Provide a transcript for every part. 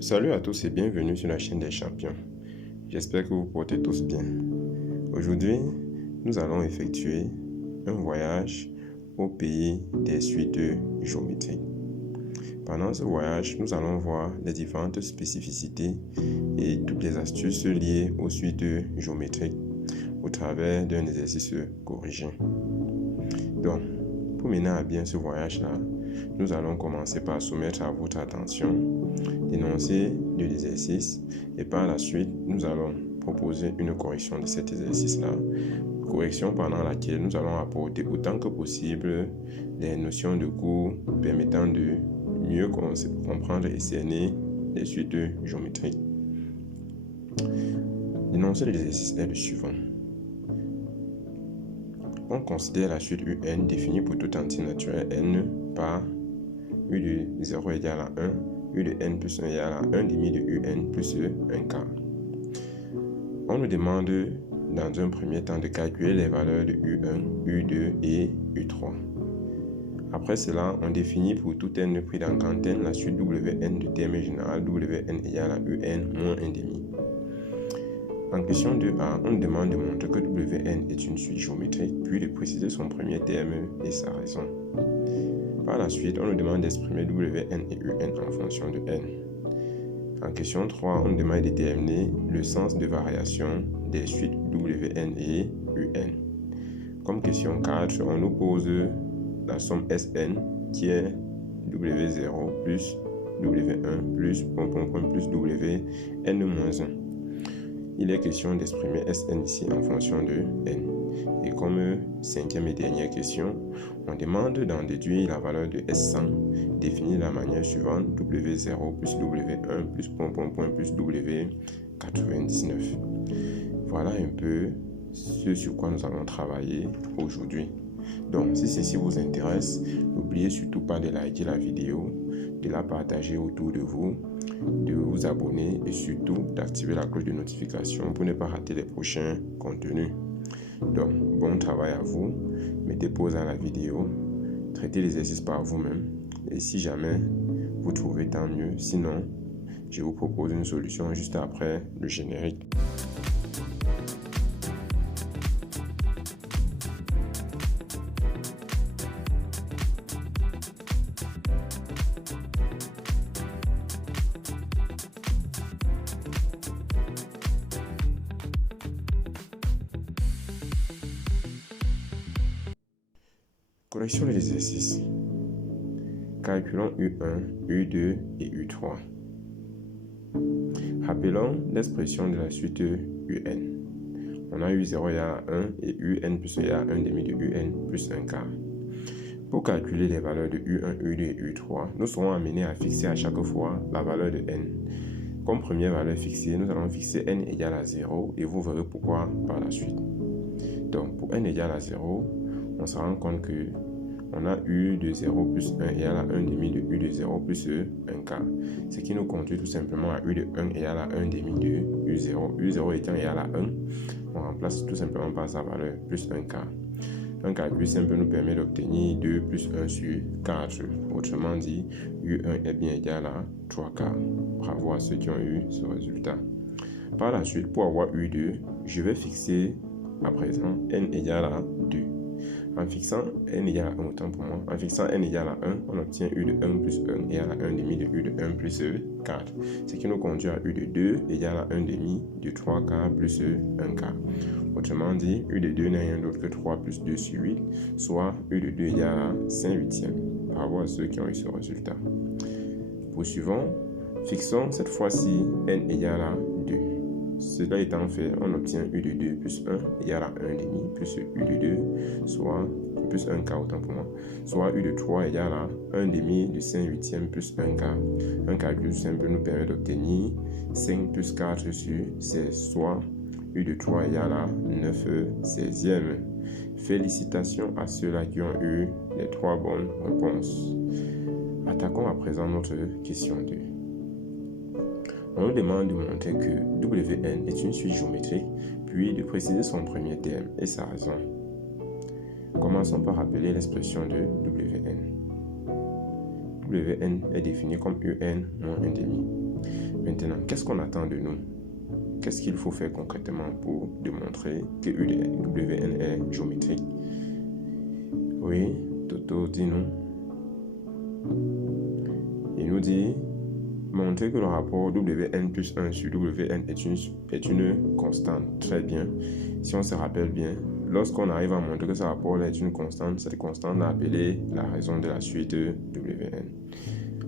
Salut à tous et bienvenue sur la chaîne des champions. J'espère que vous portez tous bien. Aujourd'hui, nous allons effectuer un voyage au pays des suites géométriques. Pendant ce voyage, nous allons voir les différentes spécificités et toutes les astuces liées aux suites géométriques au travers d'un exercice corrigé. Donc, pour mener à bien ce voyage-là, nous allons commencer par soumettre à votre attention l'énoncé de l'exercice et par la suite, nous allons proposer une correction de cet exercice-là, correction pendant laquelle nous allons apporter autant que possible les notions de cours permettant de mieux comprendre et cerner les suites géométriques. L'énoncé de l'exercice est le suivant. On considère la suite UN définie pour toute entier naturelle n par u de 0 égale à 1, u de n plus 1 égale à 1 demi de un plus 1 quart. On nous demande dans un premier temps de calculer les valeurs de U1, U2 et U3. Après cela, on définit pour tout n pris dans grand N la suite Wn de terme général Wn égale à Un moins 1 demi. En question 2a, on nous demande de montrer que Wn est une suite géométrique, puis de préciser son premier terme et sa raison. Par la suite, on nous demande d'exprimer Wn et Un en fonction de n. En question 3, on nous demande de déterminer le sens de variation des suites Wn et Un. Comme question 4, on nous pose la somme Sn qui est W0 plus W1 plus plus Wn moins 1. Il est question d'exprimer Sn ici en fonction de n. Et comme cinquième et dernière question, on demande d'en déduire la valeur de S100 définie de la manière suivante W0 plus W1 plus plus W99. Voilà un peu ce sur quoi nous allons travailler aujourd'hui. Donc, si ceci vous intéresse, n'oubliez surtout pas de liker la vidéo, de la partager autour de vous, de vous abonner et surtout d'activer la cloche de notification pour ne pas rater les prochains contenus. Donc, bon travail à vous. Mettez pause à la vidéo, traitez l'exercice par vous-même et si jamais vous trouvez, tant mieux. Sinon, je vous propose une solution juste après le générique. Correction de l'exercice. Calculons U1, U2 et U3. Rappelons l'expression de la suite UN. On a U0 égale à 1 et UN plus 1 égale à 1 demi de UN plus 1 quart. Pour calculer les valeurs de U1, U2 et U3, nous serons amenés à fixer à chaque fois la valeur de n. Comme première valeur fixée, nous allons fixer n égale à 0 et vous verrez pourquoi par la suite. Donc, pour n égale à 0, on se rend compte que on a U de 0 plus 1 égale à 1 demi de U de 0 plus 1 quart. Ce qui nous conduit tout simplement à U de 1 égale à 1 demi de U0. U0 étant égal à 1, on remplace tout simplement par sa valeur plus 1 quart. Un calcul simple nous permet d'obtenir 2 plus 1 sur 4. Autrement dit, U1 est bien égal à 3 quarts. Bravo à ceux qui ont eu ce résultat. Par la suite, pour avoir U2, je vais fixer à présent n égale à 2. En fixant n égale à 1, autant pour moi, en fixant n égale à 1, on obtient u de 1 plus 1 égale à 1 demi de u de 1 plus 4. Ce qui nous conduit à u de 2 égale à 1 demi de 3 quarts plus 1 quart. Autrement dit, u de 2 n'est rien d'autre que 3 plus 2 sur 8, soit u de 2 égale à 5 huitièmes. Bravo à ceux qui ont eu ce résultat. Poursuivons, fixons cette fois-ci n égale à 2. Cela étant fait, on obtient u de 2 plus 1 égale à 1 demi plus u de 2, soit plus 1 quart autant pour moi, soit u de 3 égale à 1 demi de 5 huitièmes plus 1 quart. Un calcul simple nous permet d'obtenir 5 plus 4 sur 16, soit u de 3 égale à 9 16e. Félicitations à ceux-là qui ont eu les 3 bonnes réponses. Attaquons à présent notre question 2. On nous demande de montrer que Wn est une suite géométrique, puis de préciser son premier terme et sa raison. Commençons par rappeler l'expression de Wn. Wn est défini comme Un moins 1 demi. Maintenant, qu'est-ce qu'on attend de nous? Qu'est-ce qu'il faut faire concrètement pour démontrer que U de Wn est géométrique? Oui, Toto, dis-nous. Il nous dit montrer que le rapport Wn plus 1 sur Wn est une constante. Très bien. Si on se rappelle bien, lorsqu'on arrive à montrer que ce rapport est une constante, cette constante est appelée la raison de la suite Wn.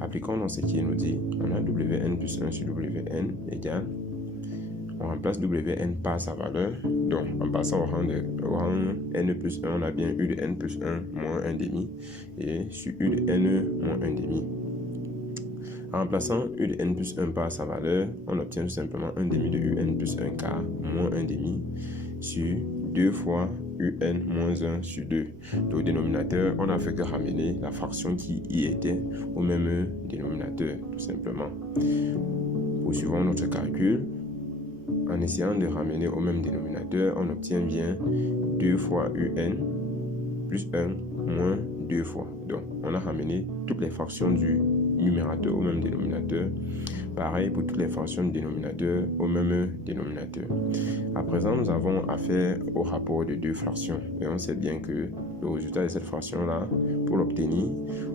Appliquons donc ce qu'il nous dit. On a Wn plus 1 sur Wn égale, on remplace Wn par sa valeur. Donc, en passant au rang n plus 1, on a bien U de n plus 1 moins 1 demi. Et sur U de n moins 1 demi. En remplaçant U de n plus 1 par sa valeur, on obtient tout simplement 1 demi de Un plus 1 quart moins 1 demi sur 2 fois Un moins 1 sur 2. Donc, au dénominateur, on n'a fait que ramener la fraction qui y était au même dénominateur, tout simplement. Poursuivons notre calcul. En essayant de ramener au même dénominateur, on obtient bien 2 fois Un plus 1 moins 2 fois. Donc, on a ramené toutes les fractions du numérateur au même dénominateur. Pareil pour toutes les fractions du dénominateur au même dénominateur. À présent, nous avons affaire au rapport de deux fractions. Et on sait bien que le résultat de cette fraction-là, pour l'obtenir,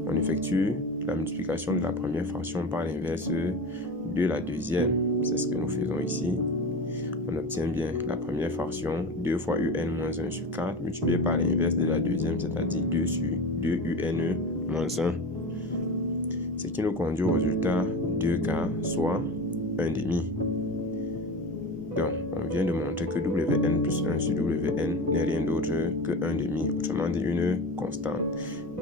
on effectue la multiplication de la première fraction par l'inverse de la deuxième. C'est ce que nous faisons ici. On obtient bien la première fraction, 2 fois Un moins 1 sur 4, multiplié par l'inverse de la deuxième, c'est-à-dire 2 sur 2 Un moins 1. Ce qui nous conduit au résultat 2 quarts, soit 1 demi. Donc, on vient de montrer que Wn plus 1 sur Wn n'est rien d'autre que 1 demi, autrement dit une constante.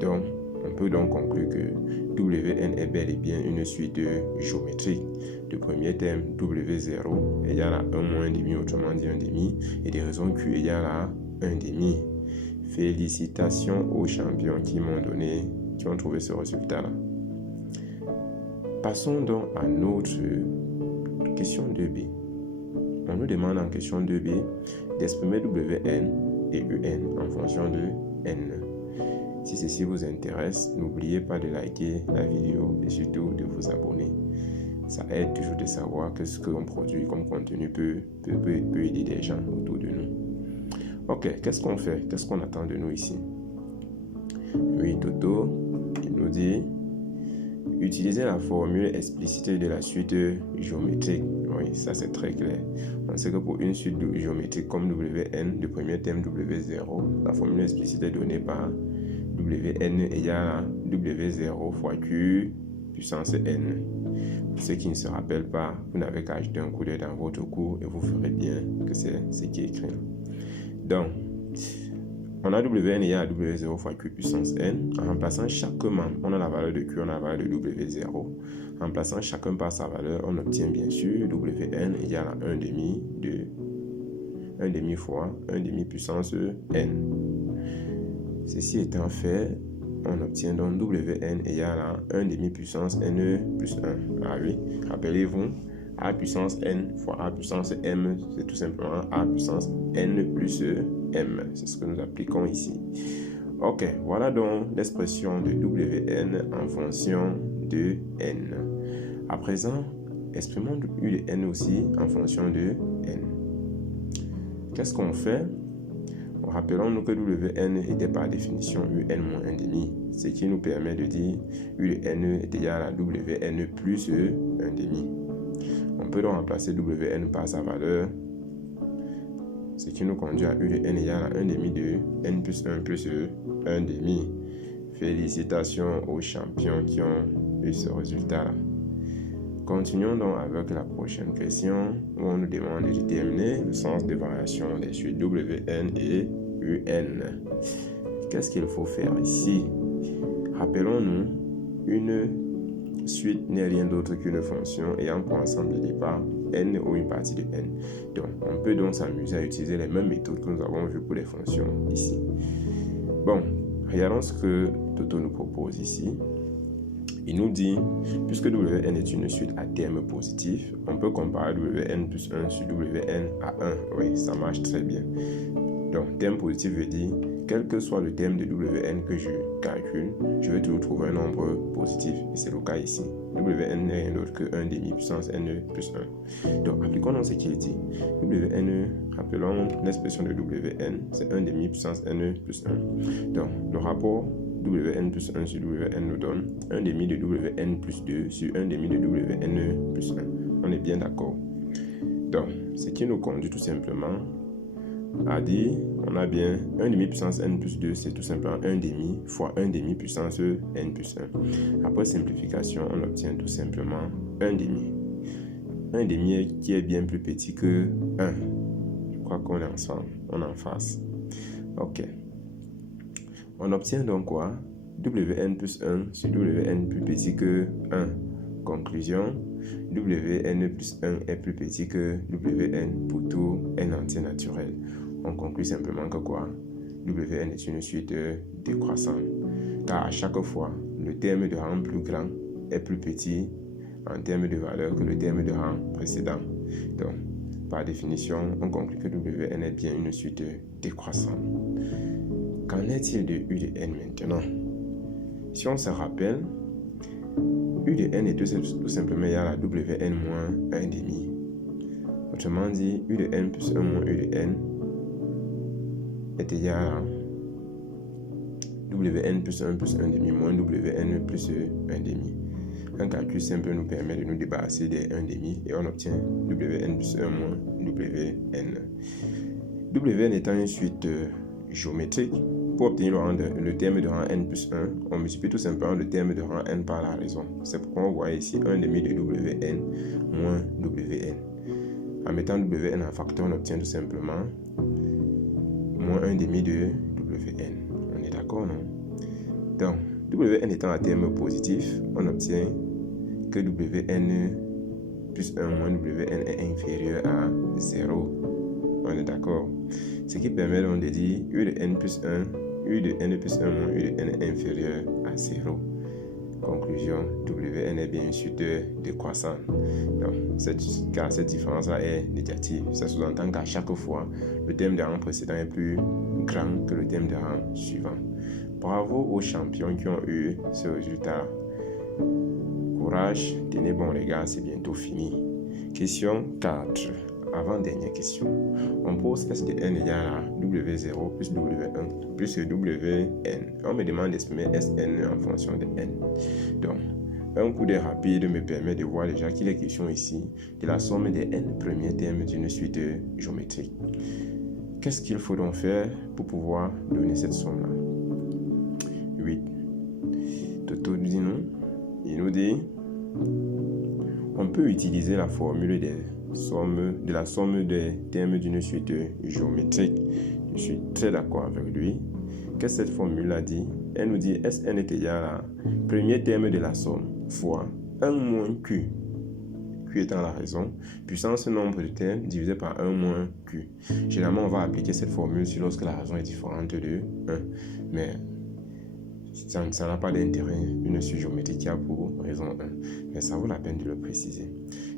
Donc, on peut donc conclure que Wn est bel et bien une suite géométrique. Le premier terme, W0 égale à 1 moins 1 demi, autrement dit 1 demi, et des raisons Q égale à 1 demi. Félicitations aux champions qui ont trouvé ce résultat-là. Passons donc à notre question 2b. On nous demande en question 2b d'exprimer Wn et Un en fonction de n. Si ceci vous intéresse, n'oubliez pas de liker la vidéo et surtout de vous abonner. Ça aide toujours de savoir que ce que l'on produit comme contenu peut aider des gens autour de nous. Ok, qu'est-ce qu'on fait? Qu'est-ce qu'on attend de nous ici? Oui, Toto, il nous dit utiliser la formule explicite de la suite géométrique. Oui, ça c'est très clair. On sait que pour une suite géométrique comme Wn, le premier terme W0, la formule explicite est donnée par Wn égale à W0 fois Q puissance N. Pour ceux qui ne se rappellent pas, vous n'avez qu'à jeter un coup d'œil dans votre cours et vous ferez bien que c'est ce qui est écrit. Donc, on a Wn égale à W0 fois Q puissance N. En remplaçant chaque membre, on a la valeur de Q, on a la valeur de W0. En remplaçant chacun par sa valeur, on obtient bien sûr Wn égale à 1 demi fois 1 demi puissance N. Ceci étant fait, on obtient donc Wn égale à 1 demi puissance N plus 1. Ah oui, rappelez-vous, A puissance N fois A puissance M, c'est tout simplement A puissance N plus M. C'est ce que nous appliquons ici. Ok, voilà donc l'expression de Wn en fonction de N. À présent, exprimons U de N aussi en fonction de N. Qu'est-ce qu'on fait? Rappelons-nous que Wn était par définition Un moins 1 demi, ce qui nous permet de dire U de N est égal à Wn plus 1 demi. On peut donc remplacer Wn par sa valeur, ce qui nous conduit à U de N égale à 1 demi de N plus 1 plus 1 demi. Félicitations aux champions qui ont eu ce résultat-là. Continuons donc avec la prochaine question où on nous demande de déterminer le sens de variation des suites Wn et Un. Qu'est-ce qu'il faut faire ici? Rappelons-nous, une suite n'est rien d'autre qu'une fonction ayant pour ensemble de départ n ou une partie de n. Donc, on peut donc s'amuser à utiliser les mêmes méthodes que nous avons vues pour les fonctions ici. Bon, regardons ce que Toto nous propose ici. Il nous dit, puisque Wn est une suite à terme positif, on peut comparer Wn plus 1 sur Wn à 1. Oui, ça marche très bien. Donc, terme positif veut dire, quel que soit le terme de Wn que je calcule, je vais toujours trouver un nombre positif. Et c'est le cas ici. Wn n'est rien d'autre que 1 demi puissance n plus 1. Donc, appliquons donc ce qu'il dit. Wn, rappelons l'expression de Wn, c'est 1 demi puissance n plus 1. Donc, le rapport Wn plus 1 sur Wn nous donne 1 demi de Wn plus 2 sur 1 demi de Wn plus 1. On est bien d'accord. Donc, ce qui nous conduit tout simplement à dire, on a bien 1 demi puissance n plus 2, c'est tout simplement 1 demi fois 1 demi puissance n plus 1. Après simplification, on obtient tout simplement 1 demi. 1 demi qui est bien plus petit que 1. Je crois qu'on est ensemble, on est en face. Ok. On obtient donc quoi? Wn plus 1 sur Wn plus petit que 1. Conclusion, Wn plus 1 est plus petit que Wn pour tout n entier naturel. On conclut simplement que quoi? Wn est une suite décroissante. Car à chaque fois, le terme de rang plus grand est plus petit en termes de valeur que le terme de rang précédent. Donc, par définition, on conclut que Wn est bien une suite décroissante. Qu'en est-il de U de n maintenant? Si on se rappelle, U de n est tout simplement égal à Wn moins 1 demi. Autrement dit, U de n plus 1 moins U de n est égal à Wn plus 1 plus 1 demi moins Wn plus 1 demi. Un calcul simple nous permet de nous débarrasser des 1 demi et on obtient Wn plus 1 moins Wn. Wn étant une suite géométrique, pour obtenir le terme de rang n plus 1, on multiplie tout simplement le terme de rang n par la raison. C'est pourquoi on voit ici 1 demi de Wn moins Wn. En mettant Wn en facteur, on obtient tout simplement moins 1 demi de Wn. On est d'accord, non? Donc, Wn étant un terme positif, on obtient que Wn plus 1 moins Wn est inférieur à 0. On est d'accord? Ce qui permet donc de dire U de n plus 1, U de n plus 1 moins U de n est inférieur à 0. Conclusion, Wn est bien une suite décroissante. Donc, car cette différence-là est négative. Ça sous-entend qu'à chaque fois, le terme de rang précédent est plus grand que le terme de rang suivant. Bravo aux champions qui ont eu ce résultat. Courage, tenez bon les gars, c'est bientôt fini. Question 4. Avant-dernière question. On pose S de n égale à W0 plus W1 plus Wn. On me demande d'exprimer Sn en fonction de n. Donc, un coup d'œil rapide me permet de voir déjà qu'il est question ici de la somme des n premiers termes d'une suite géométrique. Qu'est-ce qu'il faut donc faire pour pouvoir donner cette somme-là? 8. Toto dit-nous, il nous dit, on peut utiliser la formule de la somme des termes d'une suite géométrique. Je suis très d'accord avec lui. Qu'est-ce que cette formule-là dit? Elle nous dit Sn est égal à premier terme de la somme fois 1 moins Q. Q étant la raison, puissance nombre de termes divisé par 1 moins Q. Généralement, on va appliquer cette formule si lorsque la raison est différente de 1. Mais ça n'a pas d'intérêt, une suite géométrique qui a pour raison 1. Mais ça vaut la peine de le préciser.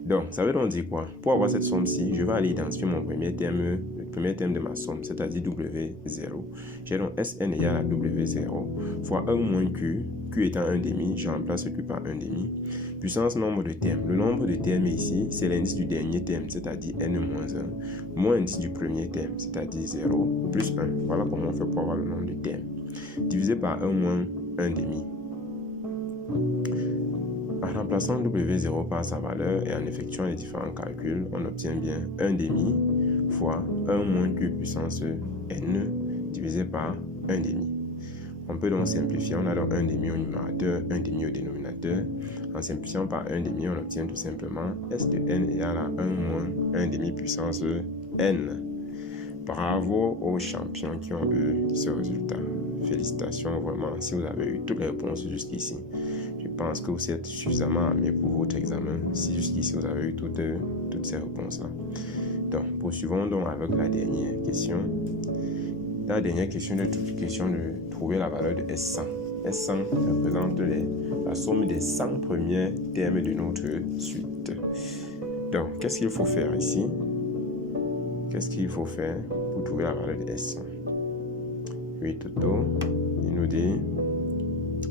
Donc, ça veut donc dire quoi? Pour avoir cette somme-ci, je vais aller identifier mon premier terme, le premier terme de ma somme, c'est-à-dire W0. J'ai donc Sn égale à W0 fois 1 moins Q, Q étant 1 demi, je remplace Q par 1 demi. Puissance nombre de termes. Le nombre de termes ici, c'est l'indice du dernier terme, c'est-à-dire n moins 1, moins l'indice du premier terme, c'est-à-dire 0, plus 1. Voilà comment on fait pour avoir le nombre de termes. Divisé par 1 moins 1 demi. En remplaçant W0 par sa valeur et en effectuant les différents calculs, on obtient bien 1 demi fois 1 moins Q puissance n divisé par 1 demi. On peut donc simplifier, on a donc 1 demi au numérateur, 1 demi au dénominateur. En simplifiant par 1 demi, on obtient tout simplement S de n égale à 1 moins 1 demi puissance n. Bravo aux champions qui ont eu ce résultat. Félicitations vraiment si vous avez eu toutes les réponses jusqu'ici. Je pense que vous êtes suffisamment armés pour votre examen si jusqu'ici vous avez eu toutes ces réponses-là. Donc, poursuivons donc avec la dernière question. La dernière question est une question de trouver la valeur de S100. S100 représente la somme des 100 premiers termes de notre suite. Donc, qu'est-ce qu'il faut faire ici? Qu'est-ce qu'il faut faire pour trouver la valeur de S100? Oui, Toto, il nous dit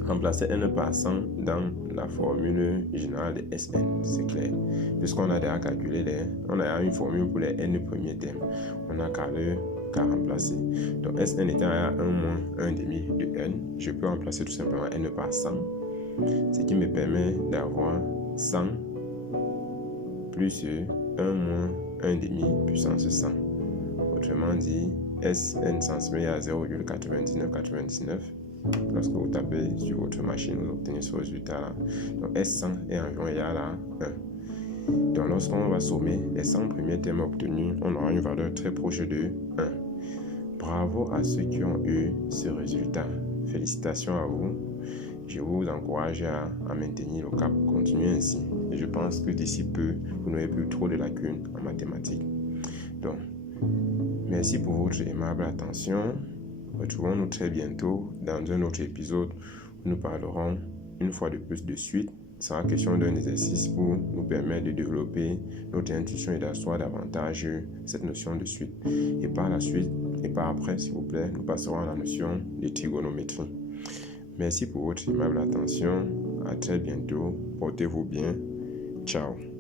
Remplacer n par 100 dans la formule générale de Sn, c'est clair. Puisqu'on a déjà calculé on a une formule pour les n premiers termes. On n'a qu'à remplacer. Donc Sn étant à 1 moins 1 demi de n, je peux remplacer tout simplement n par 100, ce qui me permet d'avoir 100 plus 1 moins 1 demi puissance 100. Autrement dit, Sn transmis à 0,9999. Lorsque vous tapez sur votre machine, vous obtenez ce résultat-là. Donc S100 est environ égal à 1. Donc lorsqu'on va sommer les 100 premiers termes obtenus, on aura une valeur très proche de 1. Bravo à ceux qui ont eu ce résultat. Félicitations à vous. Je vous encourage à maintenir le cap. Continuez ainsi. Et je pense que d'ici peu, vous n'aurez plus trop de lacunes en mathématiques. Donc, merci pour votre aimable attention. Retrouvons-nous très bientôt dans un autre épisode où nous parlerons une fois de plus de suite. Il sera question d'un exercice pour nous permettre de développer notre intuition et d'asseoir davantage cette notion de suite. Et par la suite, et par après, s'il vous plaît, nous passerons à la notion de trigonométrie. Merci pour votre aimable attention. À très bientôt. Portez-vous bien. Ciao.